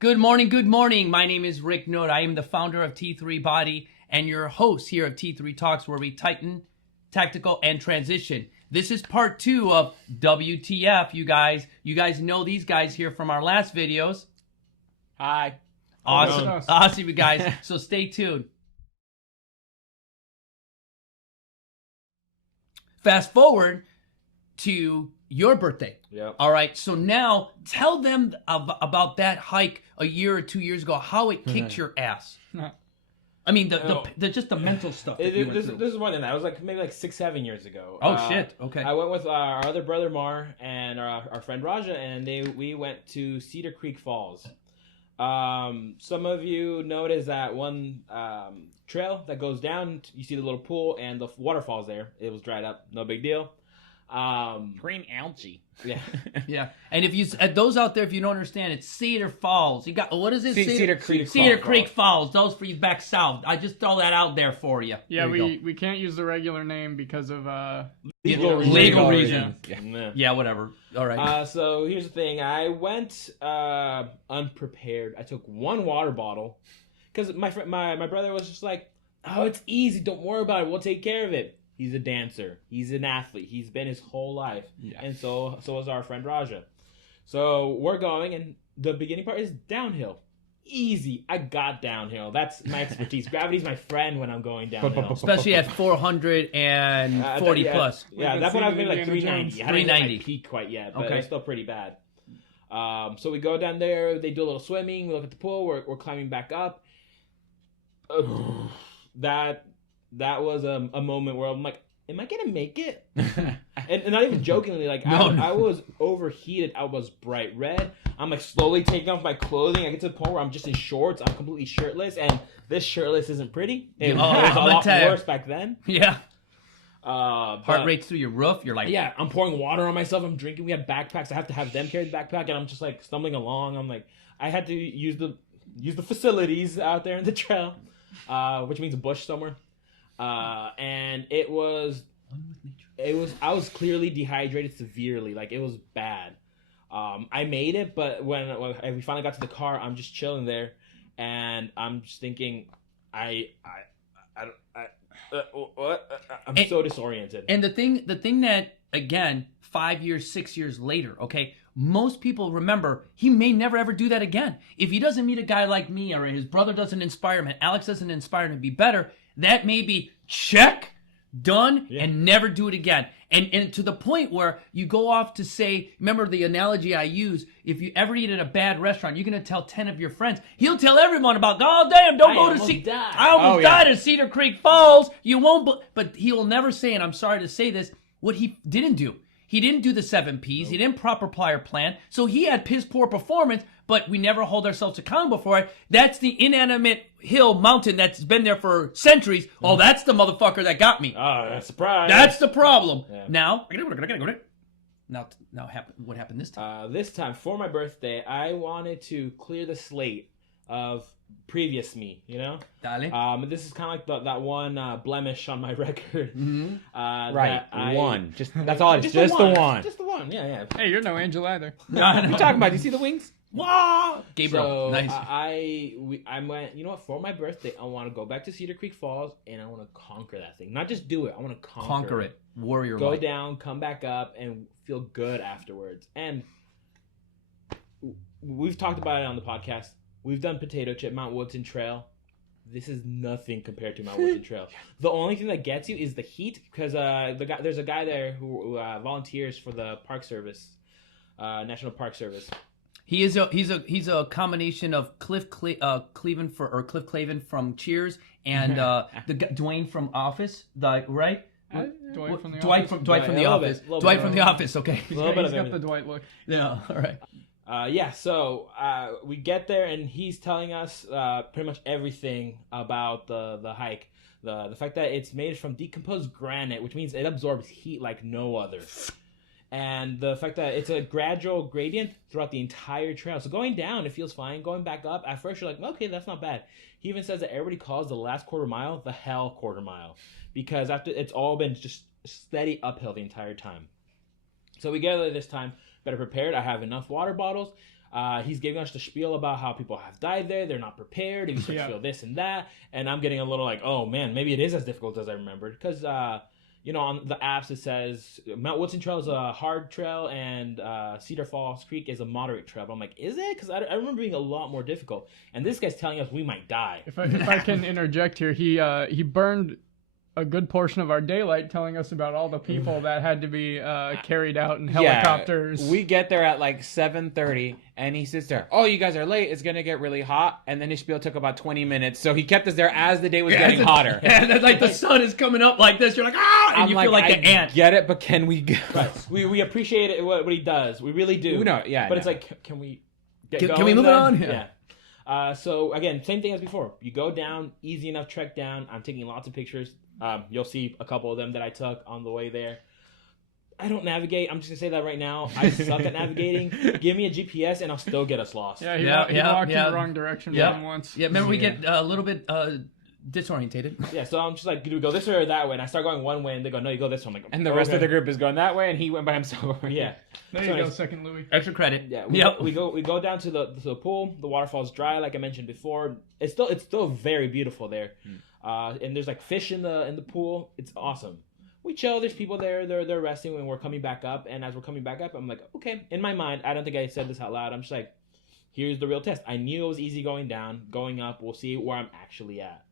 Good morning. My name is Rick Note. I am the founder of T3 Body and your host here of T3 Talks, where we tighten, tactical, and transition. This is part 2 of WTF, you guys. You guys know these guys here from our last videos. Hi. Awesome, you guys. So stay tuned. Fast forward to your birthday. Yep. All right. So now tell them about that hike a year or 2 years ago, how it kicked your ass. I mean, the just the mental stuff. That you went through. This is more than that. It was like maybe 6-7 years ago. Oh shit. Okay. I went with our other brother Mar and our friend Raja, and we went to Cedar Creek Falls. Some of you noticed that one trail that goes down. You see the little pool and the waterfalls there. It was dried up. No big deal. Green algae. Yeah. Yeah. And if you those out there, if you don't understand, it's Cedar Falls. You got what is it? Cedar Creek. Cedar Creek Falls. Those for you back south. I just throw that out there for you. Yeah, we can't use the regular name because of legal reasons. Yeah, whatever. All right. So here's the thing. I went unprepared. I took one water bottle because my brother was just like, "Oh, it's easy. Don't worry about it. We'll take care of it." He's a dancer. He's an athlete. He's been his whole life. Yeah. And so is our friend Raja. So we're going, and the beginning part is downhill. Easy. I got downhill. That's my expertise. Gravity's my friend when I'm going downhill. Especially at 440 plus. Yeah, that's when I was maybe like 390. I hadn't hit 390. my peak quite yet, but Okay. it's still pretty bad. So we go down there. They do a little swimming. We look at the pool. We're climbing back up. That was a moment where I'm like, am I gonna make it? and not even jokingly, like I was overheated. I was bright red. I'm like slowly taking off my clothing. I get to the point where I'm just in shorts. I'm completely shirtless, and this shirtless isn't pretty. It was a lot worse back then. Yeah. Heart rate's through your roof. You're like, yeah. I'm pouring water on myself. I'm drinking. We had backpacks. I have to have them carry the backpack, and I'm just like stumbling along. I'm like, I had to use the facilities out there in the trail, which means a bush somewhere. And I was clearly dehydrated severely. Like, it was bad. I made it, but when we finally got to the car, I'm just chilling there, and I'm just thinking, I'm so disoriented. And the thing that, again, 5 years, 6 years later, okay, most people remember he may never ever do that again. If he doesn't meet a guy like me, or his brother doesn't inspire him, and Alex doesn't inspire him to be better, that may be check, done, and never do it again. And to the point where you go off to say, remember the analogy I use, if you ever eat at a bad restaurant, you're going to tell 10 of your friends. He'll tell everyone about, oh, damn, don't go to see. I almost died at Cedar Creek Falls. You won't, but he will never say, and I'm sorry to say this, what he didn't do. He didn't do the 7 Ps. He didn't proper prior plan. So he had piss poor performance, but we never hold ourselves accountable for it. That's the inanimate mountain that's been there for centuries. Oh, that's the motherfucker that got me. Oh, surprise. That's the problem. Yeah. Now, what happened this time? This time, for my birthday, I wanted to clear the slate of previous me, you know? Dale. This is kind of like that one blemish on my record. Mm-hmm. Right, one. That's all. Just the one. Just the one. Yeah. Hey, you're no angel either. What are you talking about? Do you see the wings? Wow. Gabriel, So nice. I went. You know what? For my birthday, I want to go back to Cedar Creek Falls and I want to conquer that thing. Not just do it. I want to Conquer it. Warrior. Go life. down, come back up, and feel good afterwards. And we've talked about it on the podcast. We've done Potato Chip, Mount Woodson Trail. This is nothing compared to Mount Woodson Trail. The only thing that gets you is the heat, because there's a guy there who volunteers for the Park Service, National Park Service. He's a combination of Cliff Clavin from Cheers and the Dwayne from Office, right? Dwight from the Dwight Office. from the Office. Dwight from the Office. Okay. A little bit He's of got the Dwight look. Yeah. All right. So we get there and he's telling us pretty much everything about the hike. The fact that it's made from decomposed granite, which means it absorbs heat like no other. And the fact that it's a gradual gradient throughout the entire trail. So going down, it feels fine. Going back up, at first you're like, okay, that's not bad. He even says that everybody calls the last quarter mile the hell quarter mile, because after it's all been just steady uphill the entire time. So we get there this time better prepared. I have enough water bottles. He's giving us the spiel about how people have died there. They're not prepared. And you start to feel this and that. And I'm getting a little like, oh man, maybe it is as difficult as I remembered. Because, on the apps it says Mount Woodson Trail is a hard trail and Cedar Falls Creek is a moderate trail. But I'm like, is it? Because I remember being a lot more difficult. And this guy's telling us we might die. If I can interject here, he burned a good portion of our daylight telling us about all the people that had to be carried out in helicopters. Yeah, we get there at like 7:30, and he sits there. Oh, you guys are late. It's gonna get really hot. And then his spiel took about 20 minutes, so he kept us there as the day was getting hotter. And then, like the sun is coming up like this. You're like, ah, and I'm you feel like an ant. Get it, but can we go? Right. We appreciate it, what he does. We really do. No, yeah. But it's like, can we get going? Can we move it on? Yeah. So again, same thing as before. You go down, easy enough trek down. I'm taking lots of pictures. You'll see a couple of them that I took on the way there. I don't navigate. I'm just gonna say that right now. I suck at navigating. Give me a GPS and I'll still get us lost. Yeah, he walked in the wrong direction once. Yeah, remember we get a little bit disorientated. Yeah, so I'm just like, do we go this way or that way? And I start going one way, and they go, no, you go this way. I'm like, and the rest of the group is going that way, and he went by himself. Yeah. There you go, second Louis. Extra credit. Yeah. We go down to the pool. The waterfall's dry, like I mentioned before. It's still very beautiful there. And there's like fish in the pool. It's awesome. We chill. There's people there. They're resting when we're coming back up. And as we're coming back up, I'm like, okay. In my mind, I don't think I said this out loud. I'm just like, here's the real test. I knew it was easy going down. Going up, we'll see where I'm actually at.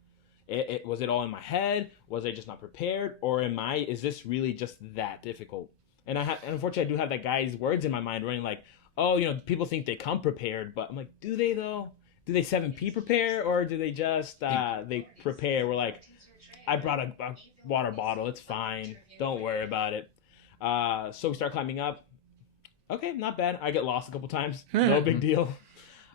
Was it all in my head? Was I just not prepared? Or is this really just that difficult? And unfortunately, I do have that guy's words in my mind running like, oh, people think they come prepared. But I'm like, do they though? Do they 7P prepare? Or do they just, they prepare? We're like, I brought a water bottle. It's fine. Don't worry about it. So we start climbing up. Okay, not bad. I get lost a couple times. No big deal.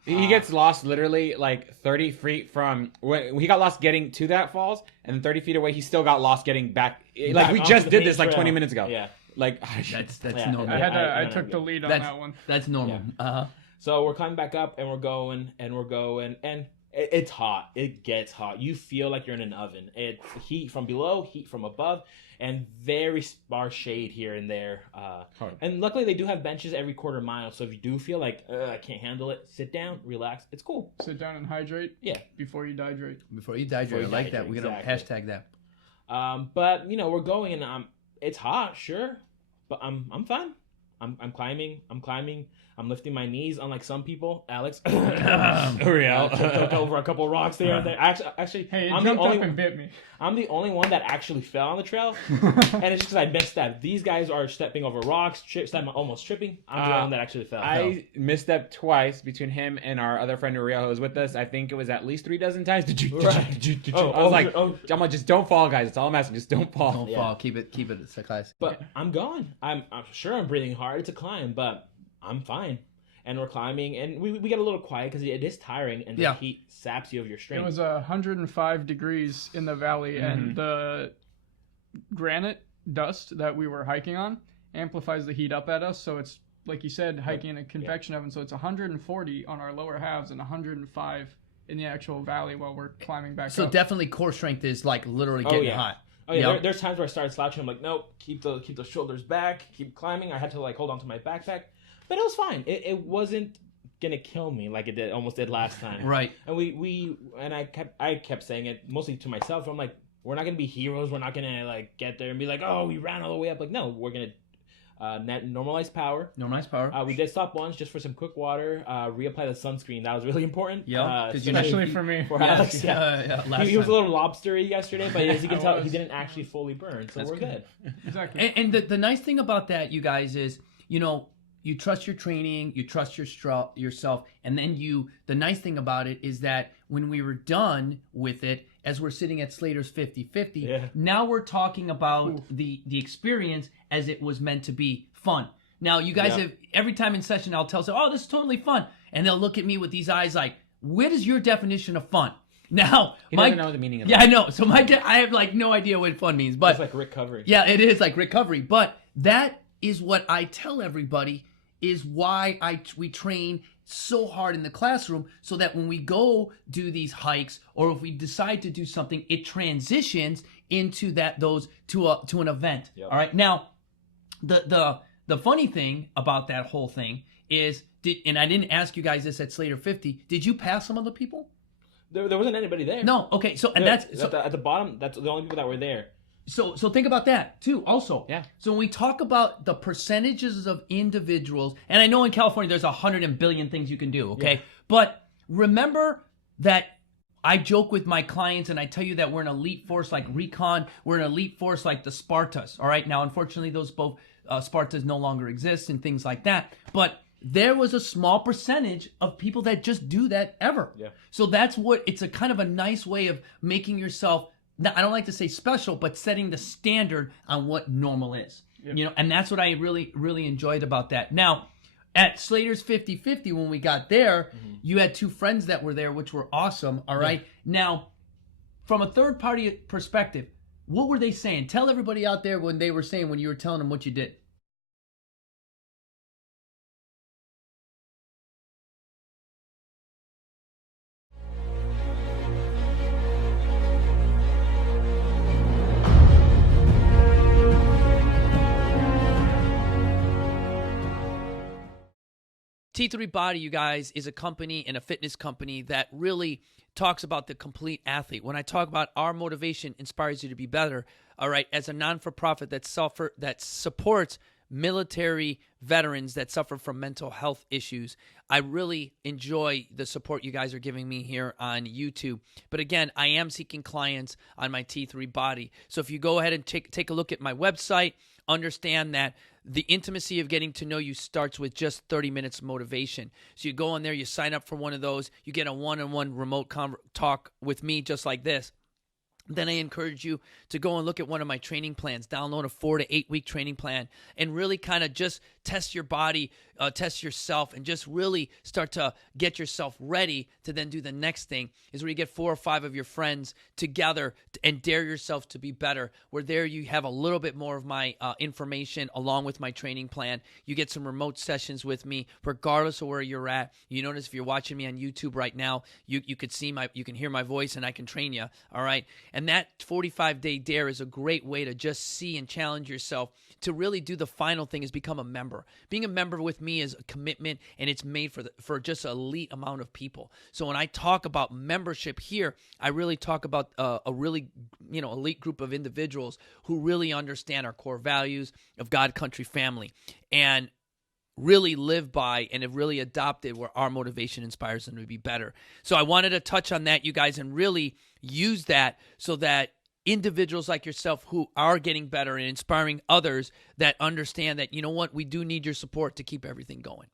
He gets lost literally like 30 feet from when he got lost getting to that falls, and then 30 feet away he still got lost getting back. Like we just did this like 20 minutes ago. Yeah, like that's normal. I took the lead on that one. That's normal. Yeah. So we're climbing back up and we're going and it's hot. It gets hot. You feel like you're in an oven. It's heat from below, heat from above, and very sparse shade here and there. And luckily they do have benches every quarter mile. So if you do feel like I can't handle it, sit down, relax. It's cool. Sit down and hydrate. Yeah. Before you dehydrate. I like that. We're gonna hashtag that. But we're going and it's hot, sure, but I'm fine. I'm climbing. I'm lifting my knees, unlike some people. Alex, Uriel, took over a couple of rocks there and there. Actually, hey, I'm the only and bit me. I'm the only one that actually fell on the trail, and it's just because I misstepped. These guys are stepping over rocks, almost tripping. I'm the one that actually fell. I misstepped twice between him and our other friend Uriel who was with us. I think it was at least 3 dozen times. I was like, I'm like, just don't fall, guys. That's all I'm asking. Just don't fall. Don't fall. Keep it. It's a class. But I'm going. I'm sure I'm breathing hard. It's a climb, but I'm fine. And we're climbing, and we get a little quiet because it is tiring, and the heat saps you of your strength. It was 105 degrees in the valley, and the granite dust that we were hiking on amplifies the heat up at us. So it's, like you said, hiking in a convection oven. So it's 140 on our lower halves and 105 in the actual valley while we're climbing back up. So definitely core strength is like literally getting hot. Oh yeah, there's times where I started slouching. I'm like, nope, keep the shoulders back, keep climbing. I had to like hold on to my backpack. But it was fine. It wasn't gonna kill me like it almost did last time. Right. And I kept saying it mostly to myself. I'm like, we're not gonna be heroes. We're not gonna like get there and be like, oh, we ran all the way up. Like, no, we're gonna normalize power. Normalize power. We did stop once just for some quick water. Reapply the sunscreen. That was really important. Yeah, especially for me. For Alex, he was a little lobstery yesterday, but as you can tell, he didn't actually fully burn. So we're good. Exactly. And the nice thing about that, you guys, is you trust your training, you trust yourself, and then the nice thing about it is that when we were done with it, as we're sitting at Slater's 50-50, now we're talking about the experience as it was meant to be fun. Now, you guys have, every time in session, I'll tell them, oh, this is totally fun. And they'll look at me with these eyes like, what is your definition of fun? Now, he doesn't know the meaning of that. Yeah, I know. So I have like no idea what fun means. But it's like recovery. Yeah, it is like recovery. But that is what I tell everybody is why we train so hard in the classroom, so that when we go do these hikes or if we decide to do something, it transitions into to an event. Yep. All right. Now, the funny thing about that whole thing is and I didn't ask you guys this at Slater 50, did you pass some other people? There wasn't anybody there. No. Okay. So and Yeah, that's so, at the bottom. That's the only people that were there. So think about that too. Also, Yeah. So when we talk about the percentages of individuals, and I know in California there's 100 billion things you can do. Okay, Yeah. but remember that I joke with my clients and I tell you that we're an elite force like Recon. We're an elite force like the Spartas. All right. Now, unfortunately, those both Spartas no longer exist and things like that. But there was a small percentage of people that just do that ever. Yeah. So that's what it's a kind of a nice way of making yourself. I don't like to say special, but setting the standard on what normal is. Yep. You know, and that's what I really, really enjoyed about that. Now, at Slater's 50-50, when we got there, you had 2 friends that were there, which were awesome. All right. Now, from a third party perspective, what were they saying? Tell everybody out there when they were saying when you were telling them what you did. T3 Body, you guys, is a company and a fitness company that really talks about the complete athlete. When I talk about our motivation inspires you to be better, all right, as a non-for-profit that supports military veterans that suffer from mental health issues, I really enjoy the support you guys are giving me here on YouTube. But again, I am seeking clients on my T3 Body. So if you go ahead and take a look at my website, understand that the intimacy of getting to know you starts with just 30 minutes motivation. So you go on there, you sign up for one of those, you get a one-on-one remote talk with me just like this. Then I encourage you to go and look at one of my training plans, download a 4 to 8 week training plan, and really kind of just test your body, test yourself, and just really start to get yourself ready to then do the next thing is where you get 4 or 5 of your friends together and dare yourself to be better. Where there you have a little bit more of my information along with my training plan. You get some remote sessions with me regardless of where you're at. You notice if you're watching me on YouTube right now, you can hear my voice and I can train you, all right? And that 45-day dare is a great way to just see and challenge yourself to really do the final thing is become a member. Being a member with me is a commitment, and it's made for just an elite amount of people. So when I talk about membership here, I really talk about a really elite group of individuals who really understand our core values of God, country, family, and really live by and have really adopted where our motivation inspires them to be better. So I wanted to touch on that, you guys, and really use that so that individuals like yourself who are getting better and inspiring others that understand that, you know what, we do need your support to keep everything going.